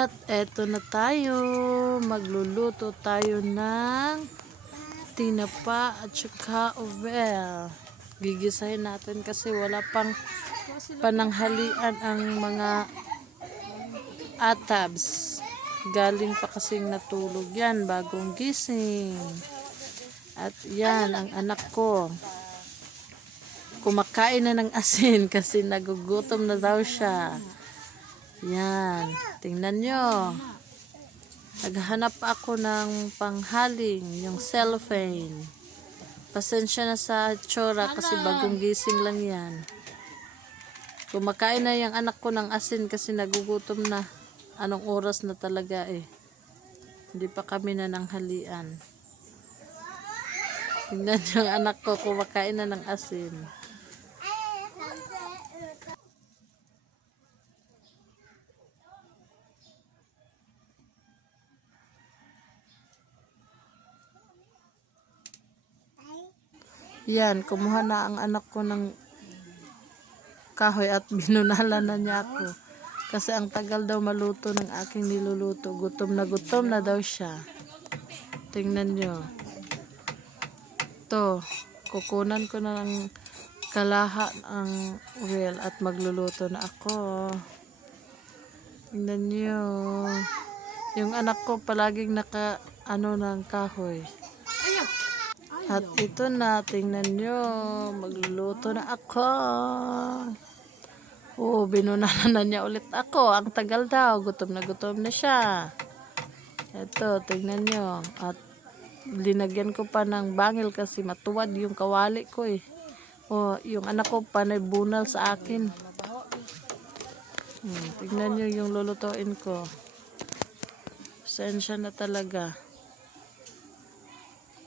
At eto na tayo. Magluluto tayo ng tinapa at saka ovel. Gigisahin natin kasi wala pang pananghalian ang mga atabs. Galing pa kasing natulog yan, bagong gising. At yan, ang anak ko. Kumakain na ng asin kasi nagugutom na daw siya. Yan, tingnan nyo. Naghanap ako ng panghaling, yung cellophane. Pasensya na sa tsura kasi bagong gising lang yan. Kumakain na yung anak ko ng asin kasi nagugutom na. Anong oras na talaga eh. Hindi pa kami nananghalian. Tingnan yung anak ko, kumakain na ng asin. Yan, kumuha na ang anak ko ng kahoy at binunala na niya ako. Kasi ang tagal daw maluto ng aking niluluto. Gutom na daw siya. Tingnan nyo. Ito, kukunan ko na ng kalahat ang oil at magluluto na ako. Tingnan nyo. Yung anak ko palaging naka ng kahoy. At ito na, tingnan nyo, magluluto na ako. Oh, binunalan na niya ulit ako. Ang tagal daw, gutom na siya. Ito, tingnan nyo. At linagyan ko pa ng bangil kasi matuwad yung kawali ko eh. Oh, yung anak ko panay bunal sa akin. Tingnan nyo yung lulutuin ko. Pasensya na talaga.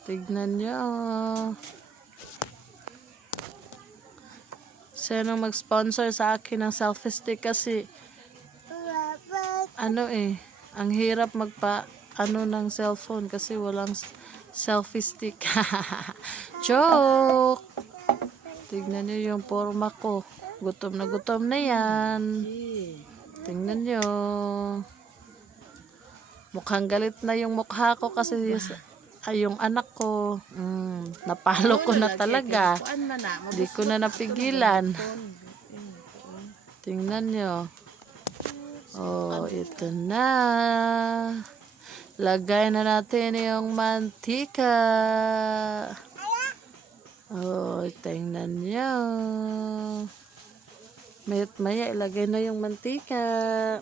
Tignan nyo. Sino mag-sponsor sa akin ng selfie stick kasi ang hirap ng cellphone kasi walang selfie stick. Joke! Tignan nyo yung forma ko. Gutom na yan. Tignan nyo. Mukhang galit na yung mukha ko kasi yung anak ko, napalo ko na talaga. Hindi ko na napigilan. Tingnan nyo. Oh, ito na. Lagay na natin yung mantika. Oh, tingnan nyo. Mayat maya, ilagay na yung mantika.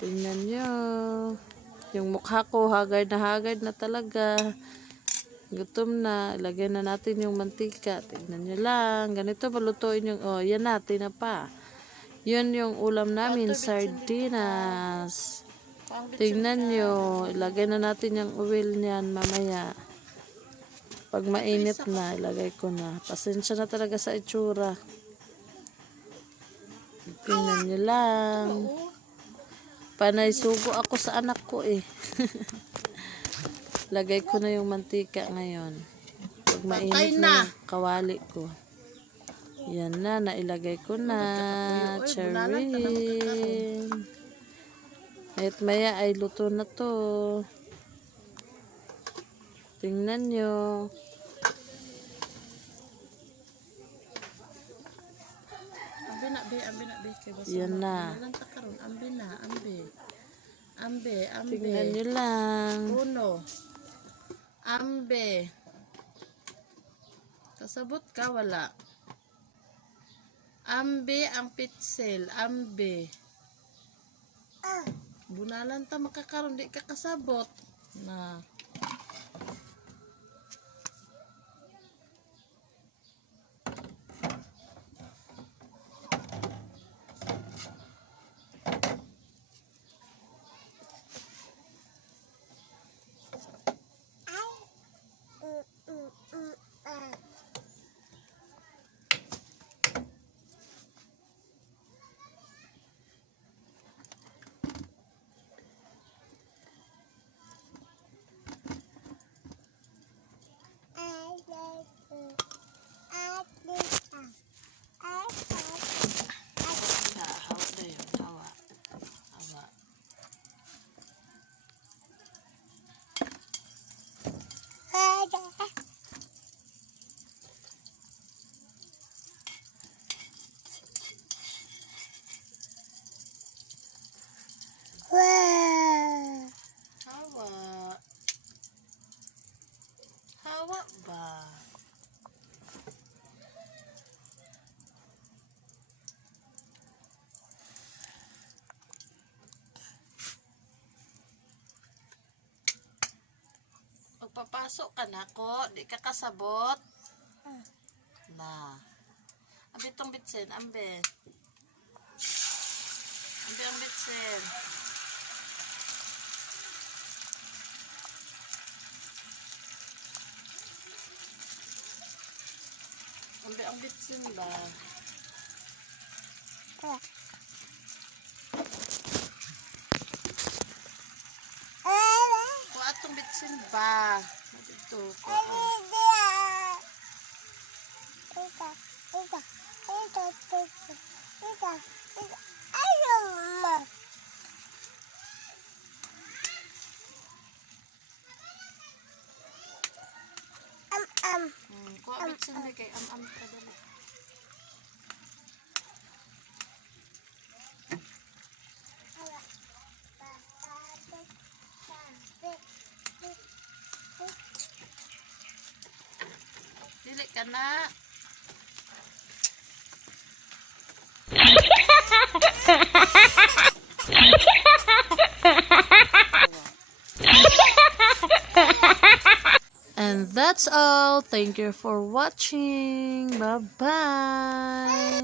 Tingnan nyo. Yung mukha ko, hagard na talaga. Gutom na. Ilagay na natin yung mantika. Tignan nyo lang. Ganito malutuin yung, yan natin na pa. Yun yung ulam namin, sardinas. Tignan nyo. Ilagay na natin yung oil niyan mamaya. Pag mainit na, ilagay ko na. Pasensya na talaga sa itsura. Tignan nyo lang. Panay sugo ako sa anak ko eh. Lagay ko na yung mantika ngayon. Pag mainit na yung kawali ko. Yan na, nailagay ko na. Charing. At maya ay luto na to. Tingnan nyo. Yan na. Tingnan nyo lang. Ambe. Kasabot ka, wala. Ambe ang pitsel. Ambe. Bunalan ta makakaroon. Di ka kasabot. Na. Paso ka na ko. Di ka kasabot. Na. Ambe tong bitsin. Ambe. Ambe ang bitsin. Ambe ang bitsin ba? Ko atong bitsin ba? Dito ko. Ko bitsin ba kay am ka dali. Dili ka na. And that's all. Thank you for watching. Bye-bye.